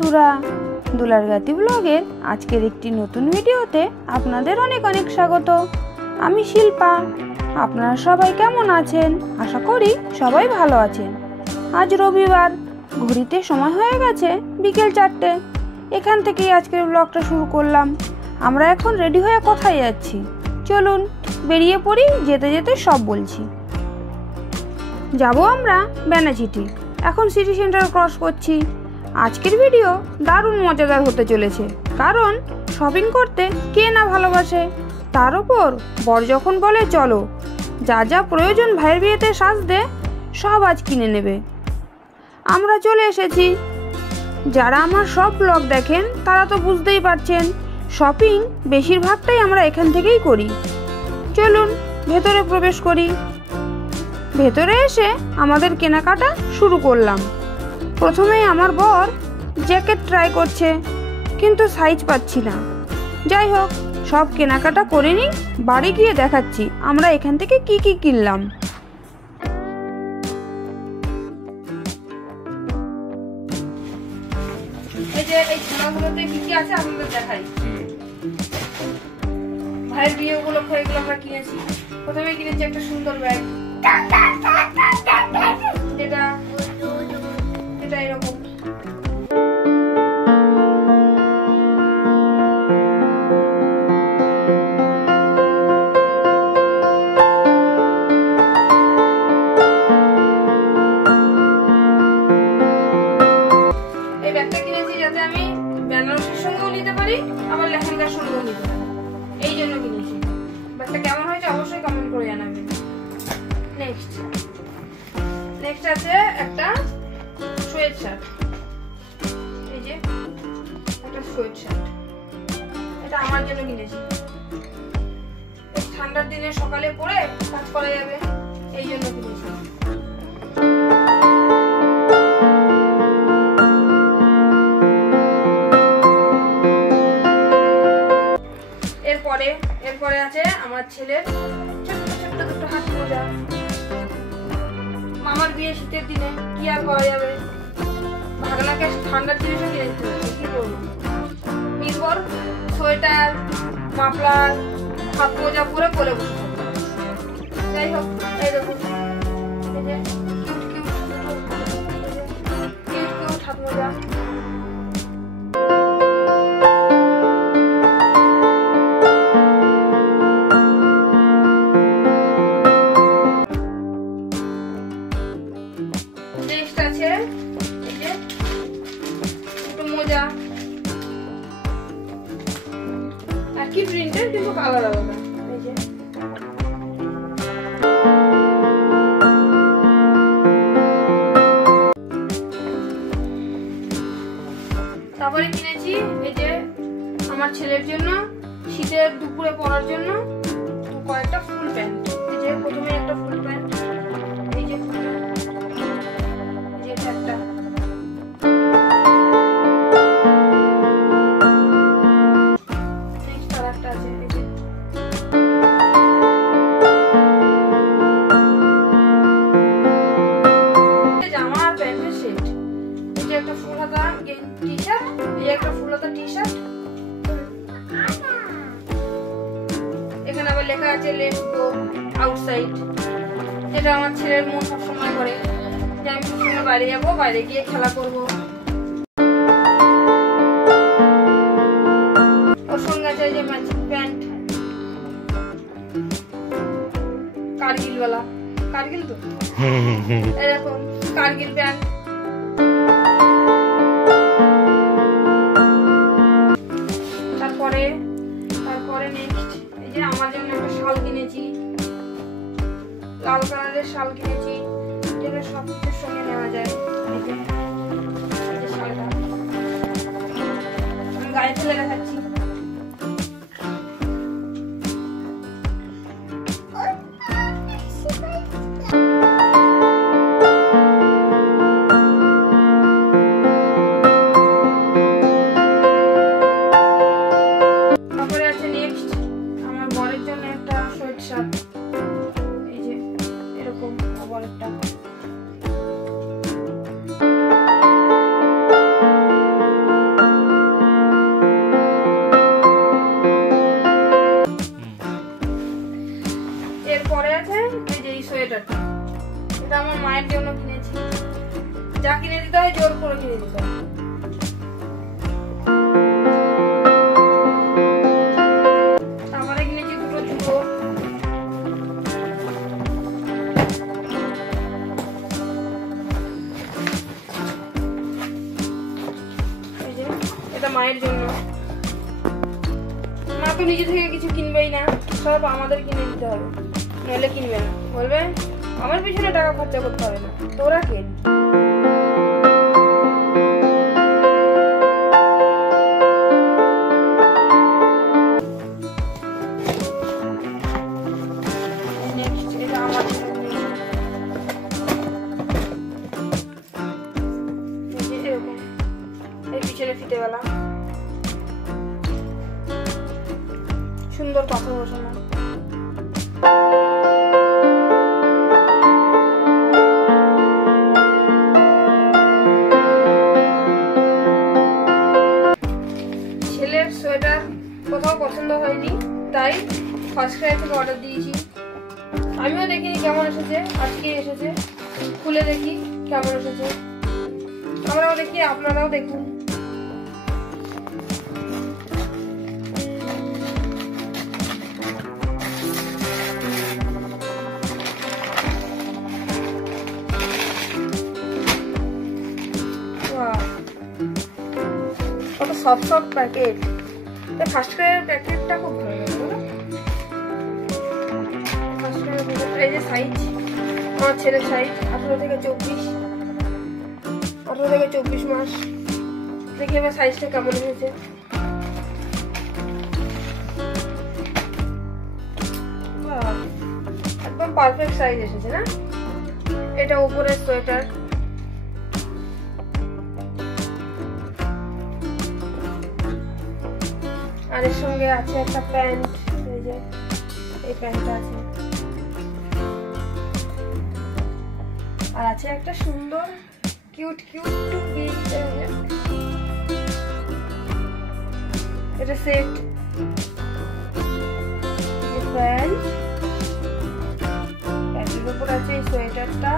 বন্ধুরা, দুলার গাতি ব্লগের আজকের একটি নতুন ভিডিওতে আপনাদের অনেক অনেক স্বাগত। আমি শিল্পা। আপনারা সবাই কেমন আছেন? আশা করি সবাই ভালো আছেন। আজ রবিবার, ঘড়িতে সময় হয়ে গেছে বিকেল 4টে। এখান থেকেই আজকের ব্লগটা শুরু করলাম। আমরা এখন রেডি হয়ে কোথায় যাচ্ছি চলুন বেরিয়ে পড়ি। যেতে যেতে সব বলছি। যাব আমরা ব্যানাচিটি। এখন সিটি সেন্টার ক্রস করছি। আজকের ভিডিও দারুণ মজাদার হতে চলেছে, কারণ শপিং করতে কে না ভালোবাসে। তার উপর বর যখন বলে চলো, যা যা প্রয়োজন ভাইয়ের বিয়েতে সাজতে সব আজ কিনে নেবে। আমরা চলে এসেছি। যারা আমার সব ব্লগ দেখেন তারা তো বুঝতেই পারছেন, শপিং বেশিরভাগটাই আমরা এখান থেকেই করি। চলুন ভেতরে প্রবেশ করি। ভেতরে এসে আমাদের কেনাকাটা শুরু করলাম। প্রথমেই আমার বর জ্যাকেট ট্রাই করছে, কিন্তু সাইজ পাচ্ছি না। যাই হোক, সব কেনাকাটা করে নিই, বাড়ি গিয়ে দেখাচ্ছি আমরা এখান থেকে কি কি কিনলাম। এই যে এই খেলাগুলোতে কি কি আছে আপনাদের দেখাই। ভাইয়ের বিয়ে উপলক্ষে এগুলো আমরা কিনেছি। প্রথমে কিনেছি একটা সুন্দর ব্যাগ, যেটা এরকম। এই ব্যাগটা কিনেছি যাতে আমি বেনারসির সঙ্গেও নিতে পারি, আবার লেহেঙ্গার সঙ্গেও নিতে পারি। এই জন্য কিনেছি। ব্যাগটা কেমন হয়েছে অবশ্যই কমেন্ট করে জানাবেন। নেক্সট আছে একটা সোয়েট শার্ট। এই যে একটা সোয়েট শার্ট, এটা আমার জন্য কিনেছি। এই ঠান্ডার দিনে সকালে পরে কাজ করা যাবে, এই জন্য কিনেছি। এরপরে আছে আমার ছেলের ছোট্ট ছোট্ট দুটো হাত মোজা। মামার বিয়ে শীতের দিনে কি আর পাওয়া যাবে, ভাগনাকে ঠান্ডার জিনিসও কিনে দিতে হচ্ছে, কি করবো। নির্ভর সোয়েটার, মাফলার, হাত মোজা পরে কোলে বসে থাকবে। যাই হোক, এই দেখুন কিউট হাত মোজা। একই প্রিন্টের কিন্তু কালার আলাদা। এই যে তারপরে কিনেছি এই যে আমার ছেলের জন্য শীতের দুপুরে পরার জন্য কয়েকটা ফুল প্যান্ট। এই যে প্রথমে একটা ফুল প্যান্ট, এই যে একটা। এখানে আবার লেখা আছে লেটস গো আউটসাইড, যেটা আমার ছেলের মন সবসময় করে যে আমি সবসময় বাইরে যাবো, বাইরে গিয়ে খেলা করবো। ওর সঙ্গে আছে যে ম্যাচিং প্যান্ট, কার্গিল তো এরকম কার্গিল প্যান্ট। তারপরে নেক্সট এই যে আমার জন্য একটা শাল কিনেছি, লাল কালারের শাল কিনেছি, যেটা সব কিছুর সঙ্গে নেওয়া যায়। এই যে শালটা আমি গায়ে ফেলে দেখাচ্ছি। এই যে এরকম বড়টা। মা তো নিজে থেকে কিছু কিনবেই না, সব আমাদের কিনে দিতে হবে, নইলে কিনবে না, বলবে আমার পিছনে টাকা খরচা করতে হবে না, তোরা কেন। ফিতেবেলা সুন্দর পাথর বসানো, ছেলের সোয়েটার কোথাও পছন্দ হয়নি, তাই ফার্স্ট ক্রাই থেকে অর্ডার দিয়েছি। আমিও দেখিনি কেমন এসেছে, আজকে এসেছে, খুলে দেখি কেমন এসেছে, আমরাও দেখি, আপনারাও দেখুন। কত সফট সফট প্যাকেট, ফার্স্ট ক্রাইয়ের প্যাকেটটা খুব ভালো লাগে। ফার্স্ট ক্রাইয়ের এই যে সাইজ, আমার ছেলের সাইজ 18 থেকে 24 মাস। দেখি এবার সাইজটা কেমন হয়েছে। একদম পারফেক্ট সাইজ এসেছে না? এটা উপরের সোয়েটার, আর এর সঙ্গে আছে একটা প্যান্ট, এই যে এই প্যান্টটা আছে, আর আছে একটা সুন্দর কিউট টুপি, এটা সেট, প্যান্ট, প্যান্টের উপর আছে এই সোয়েটারটা,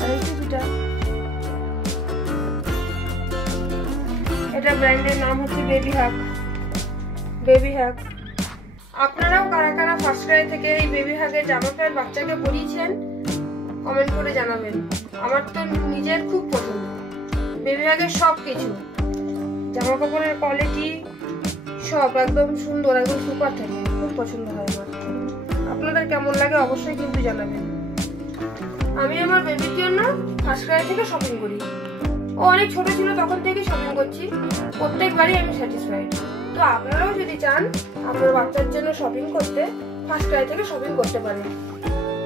আর এই টুপিটা। এটা ব্র্যান্ডের নাম হচ্ছে বেবি হাগ। আপনারাও কারা কারা ফার্স্ট ক্রাই থেকে এই বেবি হাগের জামা প্যান্ট বাচ্চাকে পরিয়েছেন কমেন্ট করে জানাবেন। আমার তো নিজের খুব পছন্দ বেবি হাগের সব কিছু, জামা কাপড়ের কোয়ালিটি সব একদম সুন্দর, একদম সুপার থাকে, খুব পছন্দ হয় আমার। আপনাদের কেমন লাগে অবশ্যই কিন্তু জানাবেন। আমি আমার বেবির জন্য ফার্স্ট ক্রাই থেকে শপিং করি, ও অনেক ছোট ছিল তখন থেকে শপিং করছি, প্রত্যেকবারই আমি স্যাটিসফাইড। তো আপনারাও যদি চান আপনার বাচ্চার জন্য শপিং করতে, ফার্স্ট ক্রাই থেকে শপিং করতে পারেন।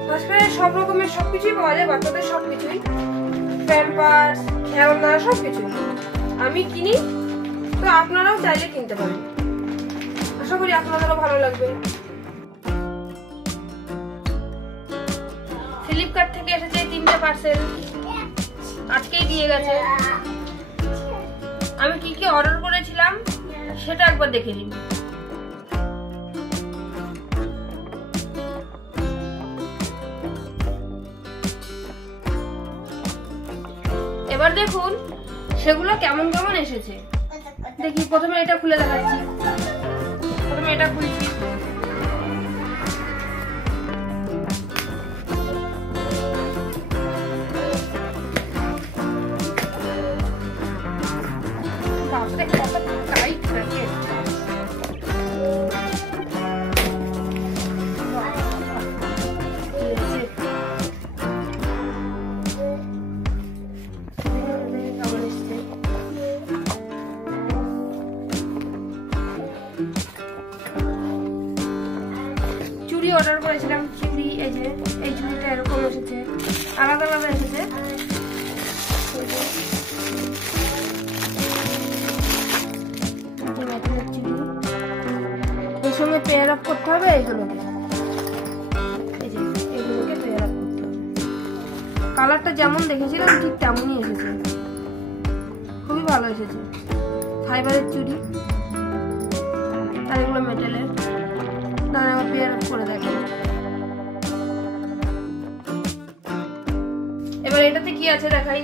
ফার্স্ট ক্রাইয়ে সব রকমের সবকিছুই পাওয়া যায়, বাচ্চাদের সবকিছুই, প্যাম্পার্স, খেলনা, সবকিছুই আমি কিনি। তো আপনারাও চাইলে কিনতে পারেন, আশা করি আপনাদেরও ভালো লাগবে। ফ্লিপকার্ট থেকে এসেছে 3টে পার্সেল, আজকেই দিয়ে গেছে। আমি কি কি অর্ডার করেছিলাম সেটা একবার দেখে নিন। এবার দেখুন সেগুলো কেমন কেমন এসেছে। দেখি প্রথমে এটা খুলে দেখাচ্ছি, প্রথমে এটা খুলছি। চুড়ি অর্ডার করেছিলাম, চুড়ি, এই যে এই চুড়িটা এরকম এসেছে, আলাদা আলাদা এসেছে। এর সঙ্গে পেয়ার আপ করতে হবে এগুলোকে, এই যে এগুলোকে পেয়ার আপ করতে হবে। কালারটা যেমন দেখেছিলাম ঠিক তেমনই এসেছে, খুবই ভালো এসেছে। ফাইবারের চুড়ি, আর এগুলো মেটালের। দাঁড়া আমার পেয়ার আপ করে দেখো। এবার এটাতে কি আছে দেখাই।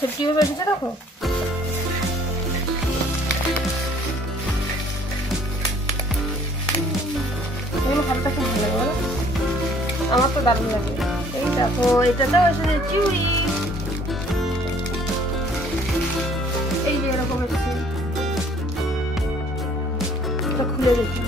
সেফটি ভাবে এসেছে দেখো। এগুলো ভাবটা খুব ভালো লাগে বলো, আমার তো দারুণ লাগে। এই দেখো এটাতেও এসেছে চুড়ি, এই যে এরকম এসেছে, এটা খুলে দেখি।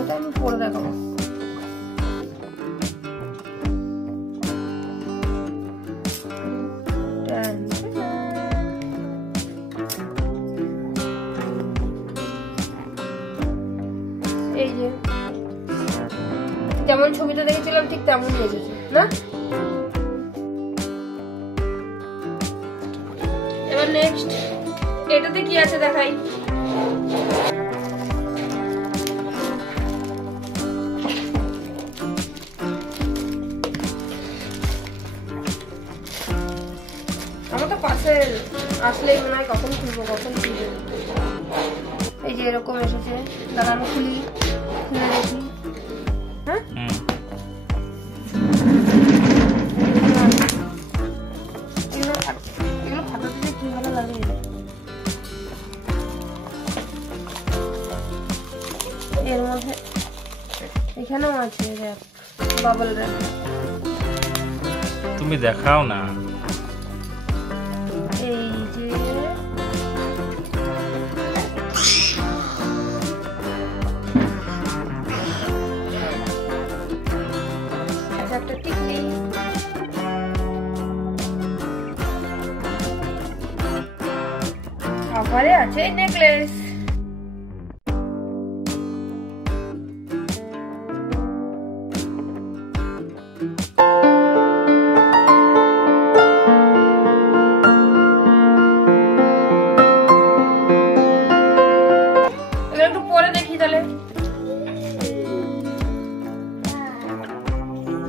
এটা আমি পরে দেখাবো। এই যে যেমন ছবিটা দেখেছিলাম ঠিক তেমনই এসেছে না। এবার নেক্সট এটাতে কি আছে দেখাই। আমার তো পাশে আসলেই মনে হয় কখন খুলবো কখন খুলবো। এই যে এরকম এসেছে, দাঁড়ানো খুলি, খুলে দেখি। হ্যাঁ এগুলো ফাটাতে কি ভালো লাগে। এর মধ্যে এখানেও আছে র্যাপ, বাবল র্যাপ। তুমি দেখাও না। এই যে একটা টিকলি, আবারে আছে নেকলেস। একটু পরে দেখি তাহলে।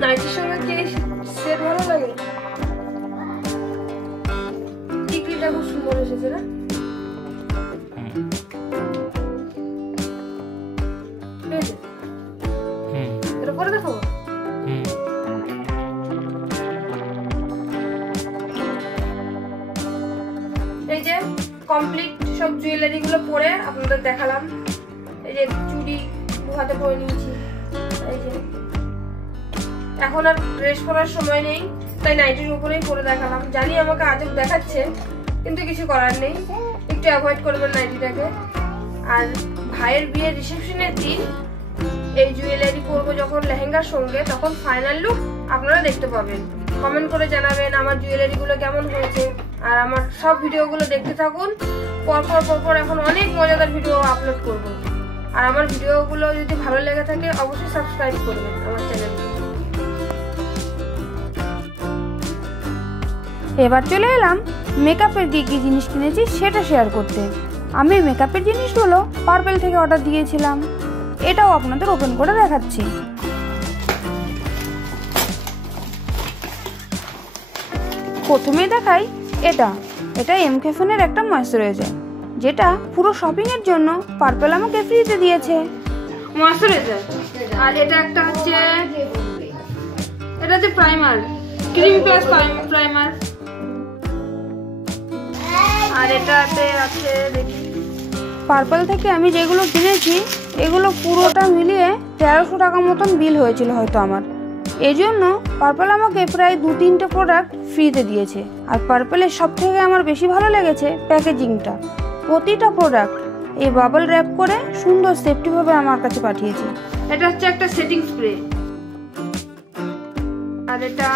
নাইটির সঙ্গে কি সেট ভালো লাগে? টিকলিটা খুব সুন্দর এসেছে না? এটা পরে দেখাবো। এই যে কমপ্লিট সব জুয়েলারি গুলো পরে আপনাদের দেখালাম। এই যে চুড়ি দু হাতে পরে নিয়েছি। এই যে এখন আর ড্রেস পরার সময় নেই, তাই নাইটির উপরেই পরে দেখালাম। জানি আমাকে আজব দেখাচ্ছে, কিন্তু কিছু করার নেই, একটু অ্যাভয়েড করবেন নাইটিটাকে। আর ভাইয়ের বিয়ের রিসেপশনের দিন এই জুয়েলারি পরবো যখন লেহেঙ্গার সঙ্গে, তখন ফাইনাল লুক আপনারা দেখতে পাবেন। কমেন্ট করে জানাবেন আমার জুয়েলারি গুলো কেমন হয়েছে। আর আমার সব ভিডিওগুলো দেখতে থাকুন, পরপর এখন অনেক মজাদার ভিডিও আপলোড করব। আর আমার ভিডিওগুলো যদি ভালো লেগে থাকে অবশ্যই সাবস্ক্রাইব করবেন আমার চ্যানেলকে। এবার চলে এলাম মেকআপের কি কি জিনিস কিনেছি সেটা শেয়ার করতে। আমি মেকআপের জিনিসগুলো পার্পেল থেকে অর্ডার দিয়েছিলাম, এটাও আপনাদের ওপেন করে দেখাচ্ছি। প্রথমেই দেখাই এটা এমকেফেনের একটা ময়েশ্চারাইজার, যেটা পুরো শপিং এর জন্য পার্পেল আমাকে ফ্রিতে দিয়েছে। ময়েশ্চারাইজার। আর এটা একটা হচ্ছে, এটা হচ্ছে প্রাইমার, ক্রিম প্লাস প্রাইমার। আর এটাতে আছে দেখি, পার্পেল থেকে আমি যেগুলো কিনেছি এগুলো পুরোটা মিলিয়ে 1300 টাকা মতন বিল হয়েছিল হয়তো আমার। এই জন্য পার্পেল আমাকে প্রায় 2-3টে প্রোডাক্ট ফ্রিতে দিয়েছে। আর পার্পেলের সব থেকে আমার বেশি ভালো লেগেছে প্যাকেজিংটা। প্রতিটা প্রোডাক্ট এই বাবল র্যাপ করে সুন্দর সেফটিভাবে আমার কাছে পাঠিয়েছে। এটা হচ্ছে একটা সেটিং স্প্রে। আর এটা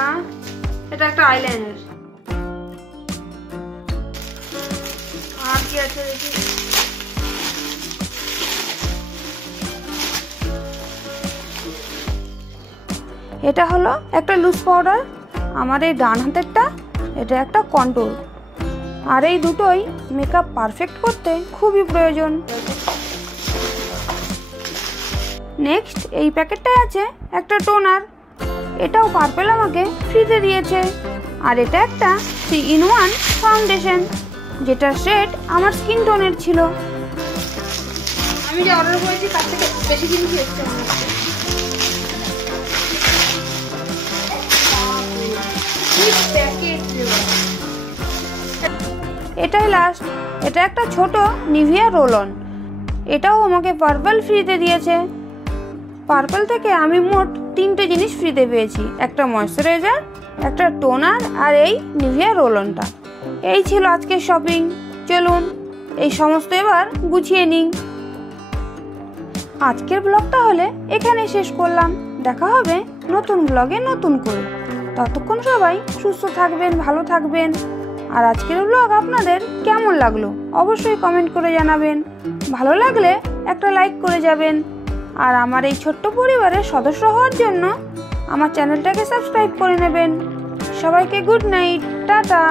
একটা আইলাইনার। আর কি আছে দেখি, এটা হলো একটা লুজ পাউডার, আমার এই ডান হাতেরটা, এটা একটা কন্ট্রোল। আর এই দুটোই মেকআপ পারফেক্ট করতে খুবই প্রয়োজন। নেক্সট এই প্যাকেটটায় আছে একটা টোনার, এটাও পার্পেল আমাকে ফ্রিতে দিয়েছে। আর এটা একটা 3-in-1 ফাউন্ডেশন, যেটার শেড আমার স্কিন টোনের ছিল। আমি যে অর্ডার করেছি তার থেকে বেশি জিনিস এসেছে আমার কাছে। এটাই লাস্ট। এটা একটা ছোট নিভিয়া রোল অন, এটাও আমাকে পার্পল ফ্রিতে দিয়েছে। পার্পল থেকে আমি মোট 3টে জিনিস ফ্রিতে পেয়েছি, একটা ময়শ্চারাইজার, একটা টোনার আর এই নিভিয়া রোল অনটা। এই ছিল আজকের শপিং। চলুন এই সমস্ত এবার গুছিয়ে নিই। আজকের ব্লগটা হলে এখানে শেষ করলাম। দেখা হবে নতুন ব্লগে নতুন করে। ততক্ষণ সবাই সুস্থ থাকবেন, ভালো থাকবেন। আর আজকের ব্লগ আপনাদের কেমন লাগলো অবশ্যই কমেন্ট করে জানাবেন। ভালো লাগলে একটা লাইক করে যাবেন। আর আমার এই ছোট্ট পরিবারের সদস্য হওয়ার জন্য আমার চ্যানেলটাকে সাবস্ক্রাইব করে নেবেন। সবাইকে গুড নাইট, টাটা।